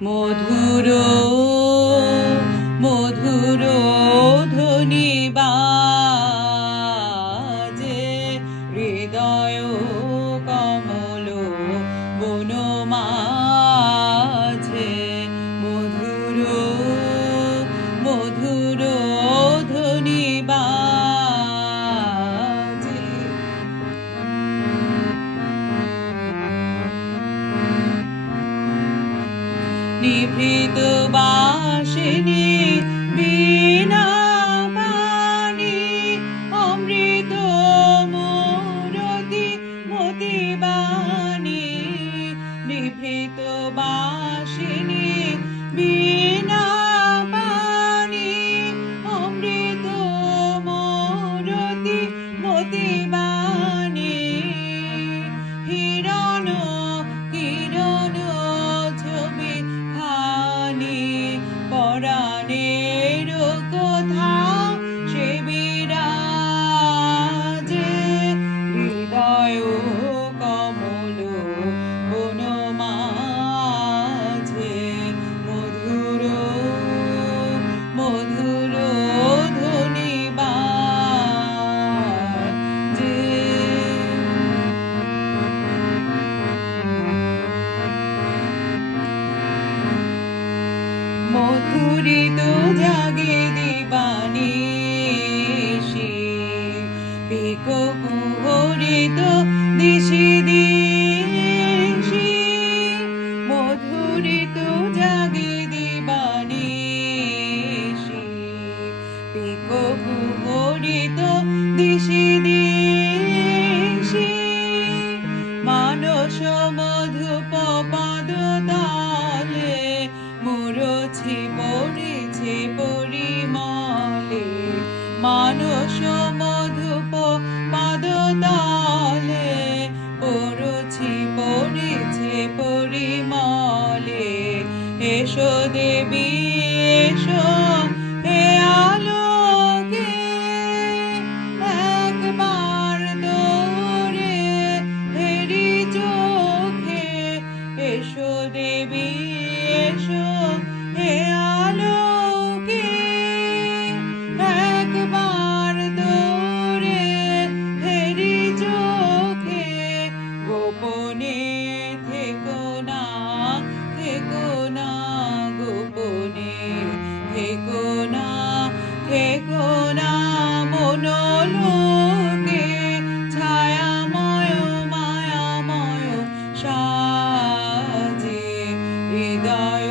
মধুর মধুর ধ্বনি বাজে হৃদয় কমল বন মাঝে। মধুর মধুর ধ্বনি বাজে নিভৃত বাসিনী বীণা বাণী অমৃত মূরতি মতিবাণী। নিভৃত বাসিনী বীণা বাণী অমৃত মূরতি মতিবাণী। হিরণ কিরণ ছবি খানি পরাণের কোথাও সে বিরাজে হৃদয় কমল বন মাঝে। মধুর মধুর ধ্বনি বাজে মধুরিত জাগে দিবানিশি পিকো কুহরিত দিশি দিশি। মধুরিত জাগে দিবানিশি পিকো কুহরিত দিশি দিশি। মানস মধুপ পদ তালে মুরছি পড়েছে পরিমলে। মানস মধুপ পদতলে পড়ছি পড়েছে পরিমলে। এসো দেবী এসো হে আলোকে একবার দৌড়ে হেরি চোখে। এসো দেবী এসো হে আলোকে একবার দৌড়ে হেরি চোখে। গোপনে থেকো না গোপনে থেকো না মনোলোকে। ছায়াময় মায়াময় সাজে হৃদয়